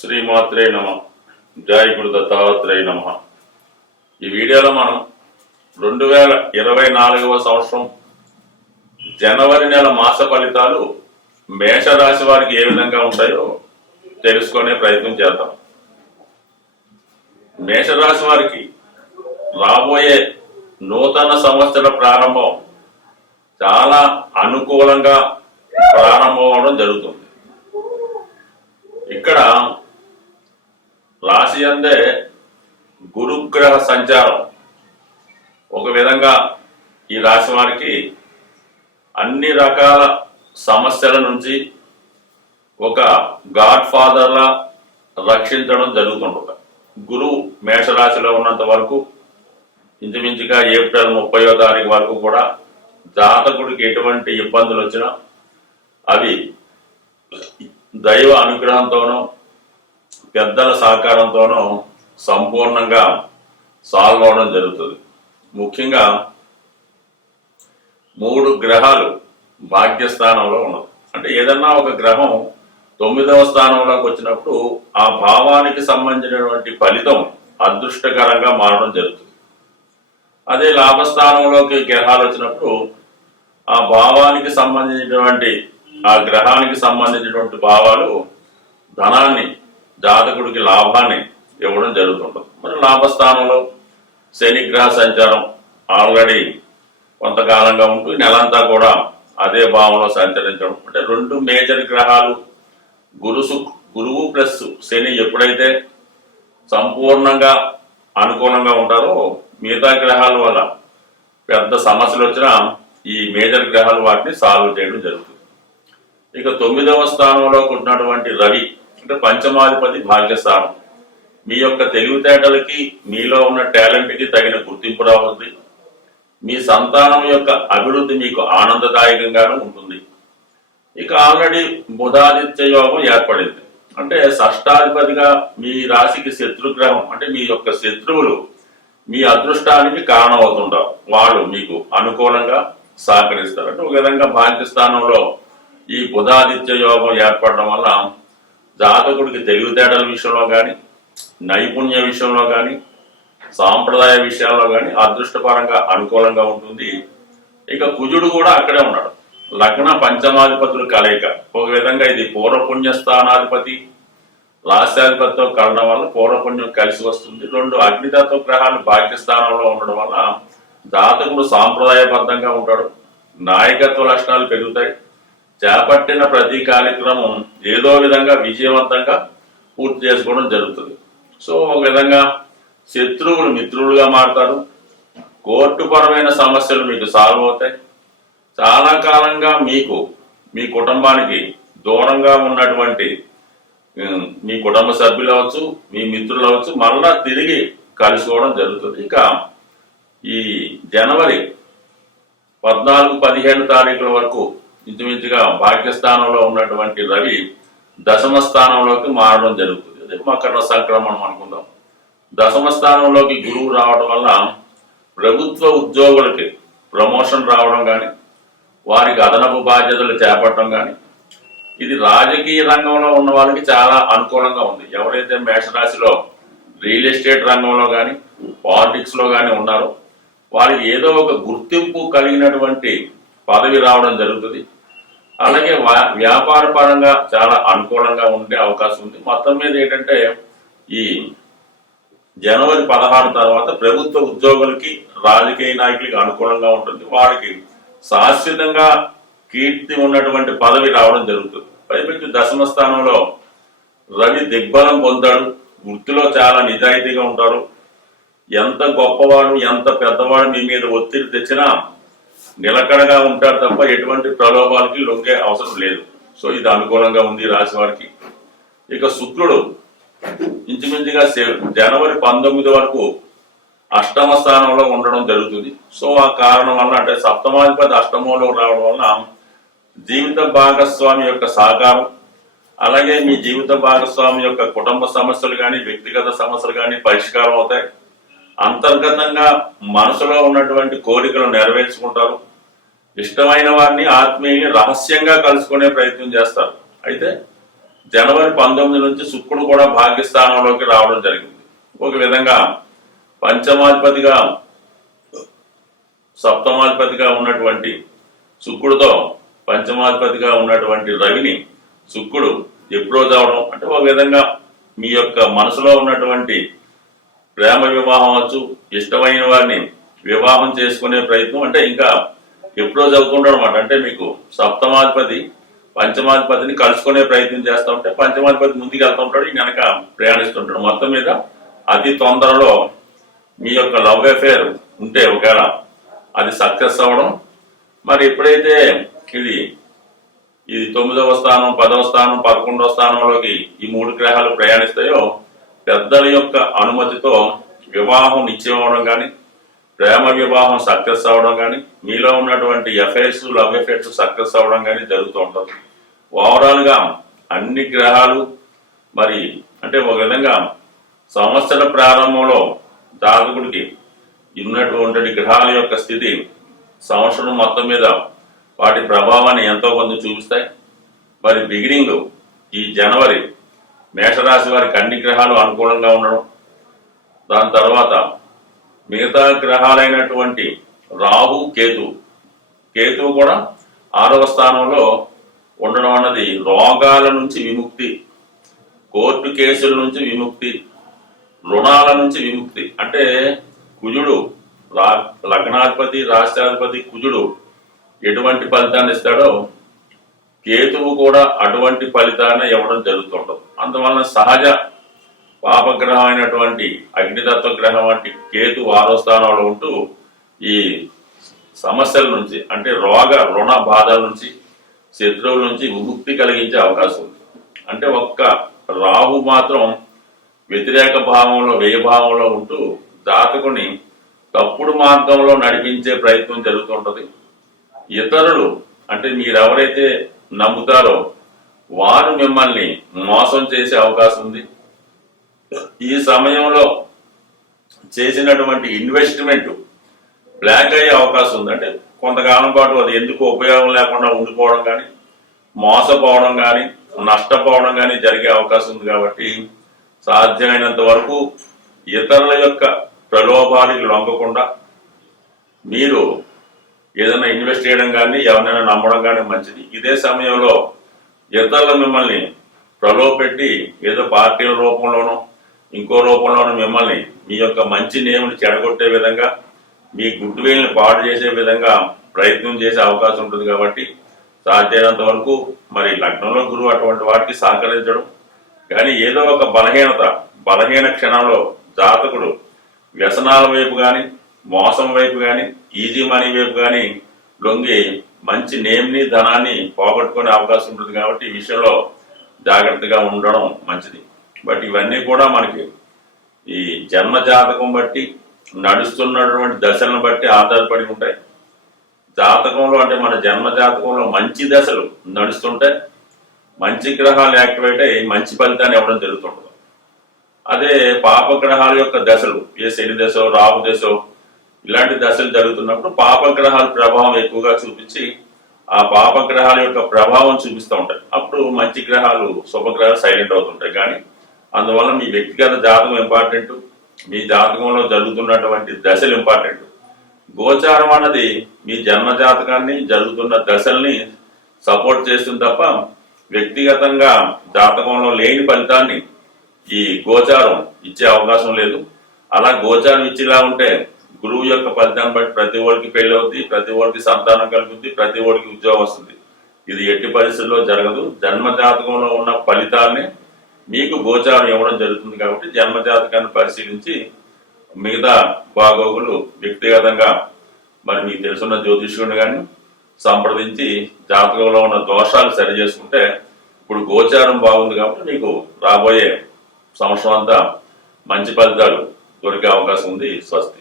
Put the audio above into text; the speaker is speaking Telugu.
శ్రీమాత్రే నమ. జై గురు దత్తాత్రేయ నమ. ఈ వీడియోలో మనం 2024వ సంవత్సరం జనవరి నెల మాస ఫలితాలు మేషరాశి వారికి ఏ విధంగా ఉంటాయో తెలుసుకునే ప్రయత్నం చేద్దాం. మేషరాశి వారికి రాబోయే నూతన సంవత్సర ప్రారంభం చాలా అనుకూలంగా ప్రారంభం అవడం జరుగుతుంది. ఇక్కడ రాశి అందే గురుగ్రహ సంచారం ఒక విధంగా ఈ రాశి వారికి అన్ని రకాల సమస్యల నుంచి ఒక గాడ్ ఫాదర్లా రక్షించడం జరుగుతుంటుంది. గురువు మేషరాశిలో ఉన్నంత వరకు ఇంచుమించుగా ఏప్రిల్ 30వ తారీఖు వరకు కూడా జాతకుడికి ఎటువంటి ఇబ్బందులు వచ్చినా అవి దైవ అనుగ్రహంతోనూ పెద్దల సహకారంతోనూ సంపూర్ణంగా సాల్వ్ అవడం జరుగుతుంది. ముఖ్యంగా 3 గ్రహాలు భాగ్యస్థానంలో ఉన్నది. అంటే ఏదన్నా ఒక గ్రహం 9వ స్థానంలోకి వచ్చినప్పుడు ఆ భావానికి సంబంధించినటువంటి ఫలితం అదృష్టకరంగా మారడం జరుగుతుంది. అదే లాభస్థానంలోకి గ్రహాలు వచ్చినప్పుడు ఆ భావానికి సంబంధించినటువంటి ఆ గ్రహానికి సంబంధించినటువంటి భావాలు ధనాన్ని జాతకుడికి లాభాన్ని ఇవ్వడం జరుగుతుంటుంది. మరి లాభస్థానంలో శని గ్రహ సంచారం ఆల్రెడీ కొంతకాలంగా ఉంటూ నెలంతా కూడా అదే భావంలో సంచరించడం. అంటే 2 మేజర్ గ్రహాలు గురువు ప్లస్ శని ఎప్పుడైతే సంపూర్ణంగా అనుకూలంగా ఉంటారో మిగతా గ్రహాల వల్ల పెద్ద సమస్యలు వచ్చినా ఈ మేజర్ గ్రహాలు వాటిని సాల్వ్ చేయడం జరుగుతుంది. ఇక 9వ స్థానంలో ఉన్నటువంటి రవి అంటే పంచమాధిపతి భాగ్యస్థానం. మీ యొక్క తెలివితేటలకి మీలో ఉన్న టాలెంట్కి తగిన గుర్తింపు రావుతుంది. మీ సంతానం యొక్క అభివృద్ధి మీకు ఆనందదాయకంగానూ ఉంటుంది. ఇక ఆల్రెడీ బుధాదిత్య యోగం ఏర్పడింది. అంటే షష్టాధిపతిగా మీ రాశికి శత్రుగ్రహం అంటే మీ యొక్క శత్రువులు మీ అదృష్టానికి కారణమవుతుంటారు. వాళ్ళు మీకు అనుకూలంగా సహకరిస్తారు. అంటే ఒక విధంగా భాగ్యస్థానంలో ఈ బుధాదిత్య యోగం ఏర్పడడం వల్ల జాతకుడికి తెలివితేటల విషయంలో కానీ నైపుణ్య విషయంలో కానీ సాంప్రదాయ విషయాల్లో కానీ అదృష్టపరంగా అనుకూలంగా ఉంటుంది. ఇక కుజుడు కూడా అక్కడే ఉన్నాడు. లగ్న పంచమాధిపతులు కలయిక ఒక విధంగా ఇది పూర్వపుణ్య స్థానాధిపతి రాష్ట్రాధిపతితో కలడం వల్ల పూర్వపుణ్యం కలిసి వస్తుంది. 2 అగ్నితత్వ గ్రహాలు భాగ్యస్థానంలో ఉండడం వల్ల జాతకుడు సాంప్రదాయబద్ధంగా ఉంటాడు. నాయకత్వ లక్షణాలు పెరుగుతాయి. చేపట్టిన ప్రతి కార్యక్రమం ఏదో విధంగా విజయవంతంగా పూర్తి చేసుకోవడం జరుగుతుంది. సో ఒక విధంగా శత్రువులు మిత్రులుగా మారుతారు. కోర్టుపరమైన సమస్యలు మీకు సాల్వ్ అవుతాయి. చాలా కాలంగా మీకు మీ కుటుంబానికి దూరంగా ఉన్నటువంటి మీ కుటుంబ సభ్యులు అవచ్చు మీ మిత్రులు అవచ్చు మళ్ళా తిరిగి కలుసుకోవడం జరుగుతుంది. ఇక ఈ జనవరి 14-15 తారీఖుల వరకు ఇంచుమించుగా భాగ్యస్థానంలో ఉన్నటువంటి రవి 10వ స్థానంలోకి మారడం జరుగుతుంది. అదే మకర సంక్రమణం అనుకుందాం. 10వ స్థానంలోకి గురువు రావడం వల్ల ప్రభుత్వ ఉద్యోగులకి ప్రమోషన్ రావడం కానీ వారికి అదనపు బాధ్యతలు చేపట్టడం కానీ ఇది రాజకీయ రంగంలో ఉన్న వాళ్ళకి చాలా అనుకూలంగా ఉంది. ఎవరైతే మేషరాశిలో రియల్ ఎస్టేట్ రంగంలో కానీ పాలిటిక్స్లో కానీ ఉన్నారో వారికి ఏదో ఒక గుర్తింపు కలిగినటువంటి పదవి రావడం జరుగుతుంది. అలాగే వ్యాపార పరంగా చాలా అనుకూలంగా ఉండే అవకాశం ఉంది. మొత్తం మీద ఏంటంటే ఈ జనవరి 16 తర్వాత ప్రభుత్వ ఉద్యోగులకి రాజకీయ నాయకులకి అనుకూలంగా ఉంటుంది. వారికి శాశ్వతంగా కీర్తి ఉన్నటువంటి పదవి రావడం జరుగుతుంది. పైపెచ్చి 10వ స్థానంలో రవి దిగ్బలం పొందాడు. వృత్తిలో చాలా నిజాయితీగా ఉంటారు. ఎంత గొప్పవాడు ఎంత పెద్దవాడు మీ మీద ఒత్తిడి తెచ్చినా నిలకడగా ఉంటారు తప్ప ఎటువంటి ప్రలోభాలకి లొంగే అవసరం లేదు. సో ఇది అనుకూలంగా ఉంది రాశి వారికి. ఇక శుక్రుడు ఇంచుమించుగా జనవరి 19 వరకు 8వ స్థానంలో ఉండడం జరుగుతుంది. సో ఆ కారణం వల్ల అంటే సప్తమాధిపతి 8మంలో రావడం వల్ల జీవిత భాగస్వామి యొక్క సహకారం అలాగే మీ జీవిత భాగస్వామి యొక్క కుటుంబ సమస్యలు కానీ వ్యక్తిగత సమస్యలు కానీ పరిష్కారం అవుతాయి. అంతర్గతంగా మనసులో ఉన్నటువంటి కోరికలు నెరవేర్చుకుంటారు. ఇష్టమైన వారిని ఆత్మీయుని రహస్యంగా కలుసుకునే ప్రయత్నం చేస్తారు. అయితే జనవరి 19 నుంచి శుక్రుడు కూడా భాగ్యస్థానంలోకి రావడం జరిగింది. ఒక విధంగా పంచమాధిపతిగా సప్తమాధిపతిగా ఉన్నటువంటి శుక్రుడితో పంచమాధిపతిగా ఉన్నటువంటి రవిని శుక్రుడు ఎప్రోజ్ అవడం అంటే ఒక విధంగా మీ యొక్క మనసులో ఉన్నటువంటి ప్రేమ వివాహం అవచ్చు, ఇష్టమైన వారిని వివాహం చేసుకునే ప్రయత్నం అంటే ఇంకా ఎప్రోజ్ అవుతుంటాడు అనమాట. అంటే మీకు సప్తమాధిపతి పంచమాధిపతిని కలుసుకునే ప్రయత్నం చేస్తూ ఉంటే పంచమాధిపతి ముందుకు వెళ్తూ ఉంటాడు, వెనక ప్రయాణిస్తుంటాడు. మొత్తం మీద అతి తొందరలో మీ యొక్క లవ్ అఫేర్ ఉంటే ఒకవేళ అది సక్సెస్ అవ్వడం. మరి ఎప్పుడైతే ఇది 9వ స్థానం, 10వ స్థానం, 11వ స్థానంలోకి ఈ 3 గ్రహాలు ప్రయాణిస్తాయో పెద్దల యొక్క అనుమతితో వివాహం నిశ్చయం అవడం కానీ, ప్రేమ వివాహం సక్సెస్ అవ్వడం కానీ, మీలో ఉన్నటువంటి ఎఫైర్స్ లవ్ ఎఫైర్స్ సక్సెస్ అవ్వడం కానీ జరుగుతూ ఉంటుంది. ఓవరాల్గా అన్ని గ్రహాలు మరి అంటే ఒక విధంగా సంవత్సర ప్రారంభంలో జాతకుడికి ఉన్నటువంటి గ్రహాల యొక్క స్థితి సంవత్సరం మొత్తం మీద వాటి ప్రభావాన్ని ఎంతో కొంత చూపిస్తాయి. మరి బిగినింగ్ ఈ జనవరి మేషరాశి వారికి అన్ని గ్రహాలు అనుకూలంగా ఉండడం, దాని తర్వాత మిగతా గ్రహాలైనటువంటి రాహు కేతువు కూడా 6వ స్థానంలో ఉండడం అన్నది రోగాల నుంచి విముక్తి, కోర్టు కేసుల నుంచి విముక్తి, రుణాల నుంచి విముక్తి. అంటే కుజుడు లగ్నాధిపతి రాష్ట్రాధిపతి కుజుడు ఎటువంటి ఫలితాన్ని ఇస్తాడో కేతువు కూడా అటువంటి ఫలితాన్ని ఇవ్వడం జరుగుతుండదు. అందువలన సహజ పాపగ్రహం అయినటువంటి అగ్నితత్వ గ్రహం వంటి కేతు 6వ స్థానంలో ఉంటూ ఈ సమస్యల నుంచి అంటే రుణ బాధల నుంచి శత్రువుల నుంచి విముక్తి కలిగించే అవకాశం ఉంది. అంటే ఒక్క రాహు మాత్రం వ్యతిరేక భావంలో వ్యయభావంలో ఉంటూ జాతకుని తప్పుడు మార్గంలో నడిపించే ప్రయత్నం జరుగుతుంటది. ఇతరులు అంటే మీరెవరైతే నమ్ముతారో వారు మిమ్మల్ని మోసం చేసే అవకాశం ఉంది. ఈ సమయంలో చేసినటువంటి ఇన్వెస్ట్మెంట్ బ్లాక్ అయ్యే అవకాశం ఉంది. అంటే కొంతకాలం పాటు అది ఎందుకు ఉపయోగం లేకుండా ఉండిపోవడం కానీ, మోసపోవడం కానీ, నష్టపోవడం కానీ జరిగే అవకాశం ఉంది. కాబట్టి సాధ్యమైనంత వరకు ఇతరుల యొక్క ప్రలోభాలకు లొంగకుండా మీరు ఏదైనా ఇన్వెస్ట్ చేయడం కానీ ఎవరినైనా నమ్మడం కానీ మంచిది. ఇదే సమయంలో ఇతరులు మిమ్మల్ని ప్రలోభపెట్టి ఏదో పార్టీల రూపంలోనో ఇంకో రూపంలోనూ మిమ్మల్ని మీ యొక్క మంచి నేముని చెడగొట్టే విధంగా మీ గుడ్ విల్ని పాడు చేసే విధంగా ప్రయత్నం చేసే అవకాశం ఉంటుంది. కాబట్టి సాధ్యమైనంత వరకు మరి లగ్నంలో గురువు అటువంటి వాటికి సహకరించడం కానీ ఏదో ఒక బలహీన క్షణంలో జాతకుడు వ్యసనాల వైపు కానీ మోసం వైపు కానీ ఈజీ మనీ వైపు కానీ లొంగి మంచి నేమ్ని ధనాన్ని పోగొట్టుకునే అవకాశం ఉంటుంది. కాబట్టి ఈ విషయంలో జాగ్రత్తగా ఉండడం మంచిది. బట్ ఇవన్నీ కూడా మనకి ఈ జన్మ జాతకం బట్టి నడుస్తున్నటువంటి దశలను బట్టి ఆధారపడి ఉంటాయి. జాతకంలో అంటే మన జన్మ జాతకంలో మంచి దశలు నడుస్తుంటే మంచి గ్రహాలు యాక్టివేట్ అయ్యి మంచి ఫలితాన్ని ఇవ్వడం జరుగుతుంటుంది. అదే పాపగ్రహాల యొక్క దశలు ఏ శని దశో రాహు దశో ఇలాంటి దశలు జరుగుతున్నప్పుడు పాపగ్రహాల ప్రభావం ఎక్కువగా చూపించి ఆ పాపగ్రహాల యొక్క ప్రభావం చూపిస్తూ ఉంటాయి. అప్పుడు మంచి గ్రహాలు శుభగ్రహాలు సైలెంట్ అవుతుంటాయి. కానీ అందువల్ల మీ వ్యక్తిగత జాతకం ఇంపార్టెంట్, మీ జాతకంలో జరుగుతున్నటువంటి దశలు ఇంపార్టెంట్. గోచారం అన్నది మీ జన్మ జాతకాన్ని జరుగుతున్న దశల్ని సపోర్ట్ చేస్తుంది తప్ప వ్యక్తిగతంగా జాతకంలో లేని ఫలితాన్ని ఈ గోచారం ఇచ్చే అవకాశం లేదు. అలా గోచారం ఇచ్చేలా ఉంటే గురువు యొక్క ఫలితాన్ని బట్టి ప్రతి ఒడికి పెళ్లి అవుతుంది, ప్రతి ఒడికి సంతానం కలుగుతుంది, ప్రతి ఒడికి ఉద్యోగం వస్తుంది. ఇది ఎట్టి పరిస్థితుల్లో జరగదు. జన్మ జాతకంలో ఉన్న ఫలితాన్ని మీకు గోచారం ఇవ్వడం జరుగుతుంది. కాబట్టి జన్మ జాతకాన్ని పరిశీలించి మిగతా బాగోగులు వ్యక్తిగతంగా మరి మీకు తెలుసున్న జ్యోతిష్యుడిని కానీ సంప్రదించి జాతకంలో ఉన్న దోషాలు సరి చేసుకుంటే ఇప్పుడు గోచారం బాగుంది కాబట్టి మీకు రాబోయే సంవత్సరం అంతా మంచి ఫలితాలు దొరికే అవకాశం ఉంది. స్వస్తి.